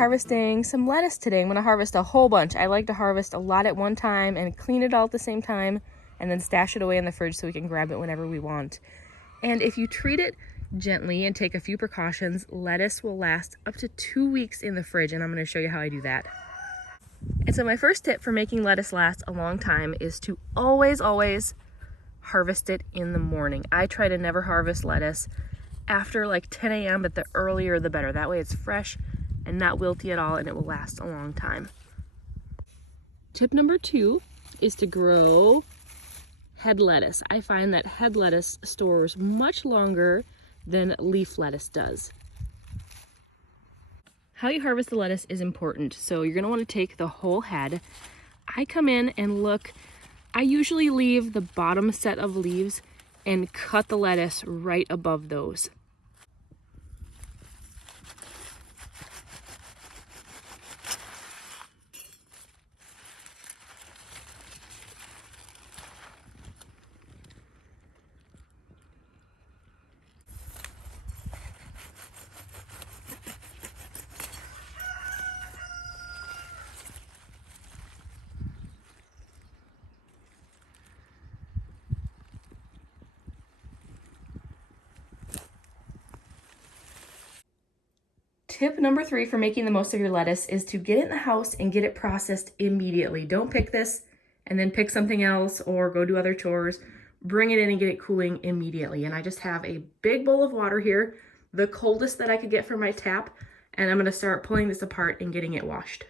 harvesting some lettuce today. I'm gonna harvest a whole bunch. I like to harvest a lot at one time and clean it all at the same time and then stash it away in the fridge so we can grab it whenever we want. And if you treat it gently and take a few precautions, lettuce will last up to 2 weeks in the fridge, and I'm gonna show you how I do that. And so my first tip for making lettuce last a long time is to always harvest it in the morning. I try to never harvest lettuce after like 10 a.m., but the earlier the better. That way it's fresh and not wilty at all, and it will last a long time. Tip number 2 is to grow head lettuce. I find that head lettuce stores much longer than leaf lettuce does. How you harvest the lettuce is important. So you're gonna want to take the whole head. I come in and look, I usually leave the bottom set of leaves and cut the lettuce right above those. Tip number 3 for making the most of your lettuce is to get it in the house and get it processed immediately. Don't pick this and then pick something else or go do other chores. Bring it in and get it cooling immediately. And I just have a big bowl of water here, the coldest that I could get from my tap, and I'm gonna start pulling this apart and getting it washed.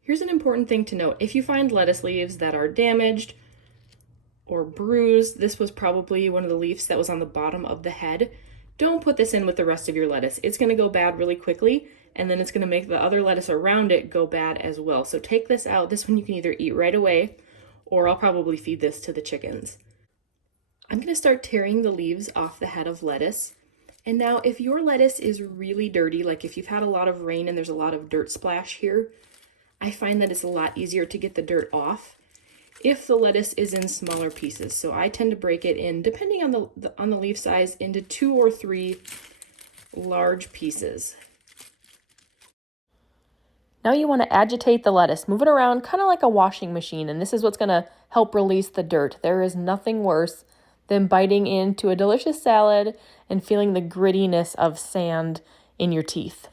Here's an important thing to note. If you find lettuce leaves that are damaged or bruised, this was probably one of the leaves that was on the bottom of the head, don't put this in with the rest of your lettuce. It's gonna go bad really quickly, and then it's gonna make the other lettuce around it go bad as well. So take this out. This one you can either eat right away, or I'll probably feed this to the chickens. I'm gonna start tearing the leaves off the head of lettuce. And now if your lettuce is really dirty, like if you've had a lot of rain and there's a lot of dirt splash here, I find that it's a lot easier to get the dirt off if the lettuce is in smaller pieces. So I tend to break it in, depending on the leaf size, into 2 or 3 large pieces. Now you want to agitate the lettuce. Move it around kind of like a washing machine, and this is what's going to help release the dirt. There is nothing worse than biting into a delicious salad and feeling the grittiness of sand in your teeth.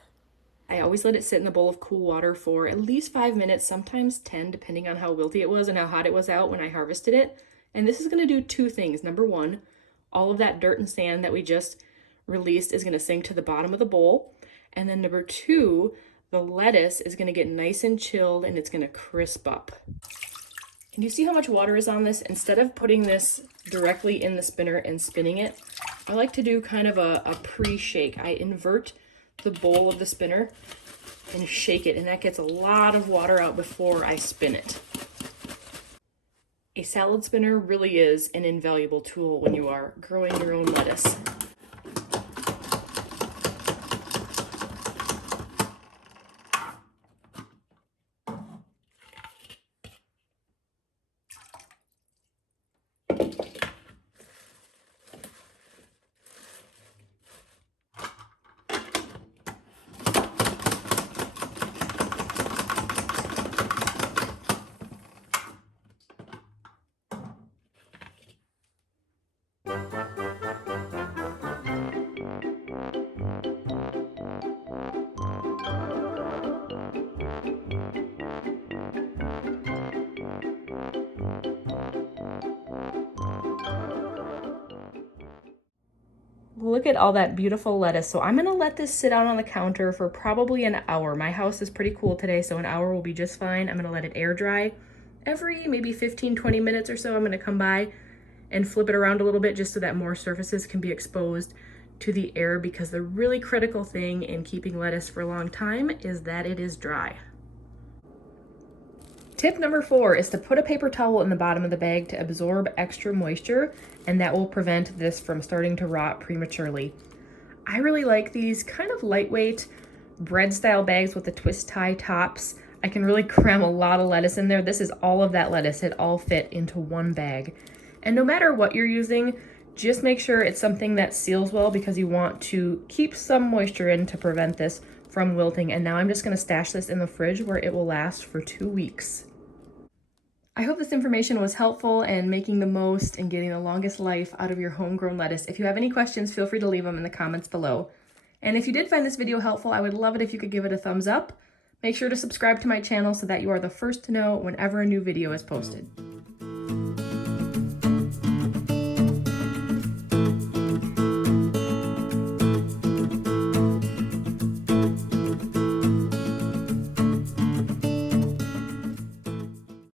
I always let it sit in the bowl of cool water for at least 5 minutes, sometimes 10, depending on how wilty it was and how hot it was out when I harvested it. And this is going to do 2 things. Number 1, all of that dirt and sand that we just released is going to sink to the bottom of the bowl. And then number 2, the lettuce is going to get nice and chilled and it's going to crisp up. And you see how much water is on this? Instead of putting this directly in the spinner and spinning it, I like to do kind of a pre-shake. I invert the bowl of the spinner and shake it, and that gets a lot of water out before I spin it. A salad spinner really is an invaluable tool when you are growing your own lettuce. Look at all that beautiful lettuce. So I'm gonna let this sit out on the counter for probably an hour. My house is pretty cool today, so an hour will be just fine. I'm gonna let it air dry. Every maybe 15-20 minutes or so, I'm gonna come by and flip it around a little bit just so that more surfaces can be exposed to the air, because the really critical thing in keeping lettuce for a long time is that it is dry. Tip number 4 is to put a paper towel in the bottom of the bag to absorb extra moisture, and that will prevent this from starting to rot prematurely. I really like these kind of lightweight bread style bags with the twist tie tops. I can really cram a lot of lettuce in there. This is all of that lettuce. It all fit into one bag. And no matter what you're using, Just make sure it's something that seals well because you want to keep some moisture in to prevent this from wilting. And now I'm just gonna stash this in the fridge where it will last for 2 weeks. I hope this information was helpful in making the most and getting the longest life out of your homegrown lettuce. If you have any questions, feel free to leave them in the comments below. And if you did find this video helpful, I would love it if you could give it a thumbs up. Make sure to subscribe to my channel so that you are the first to know whenever a new video is posted.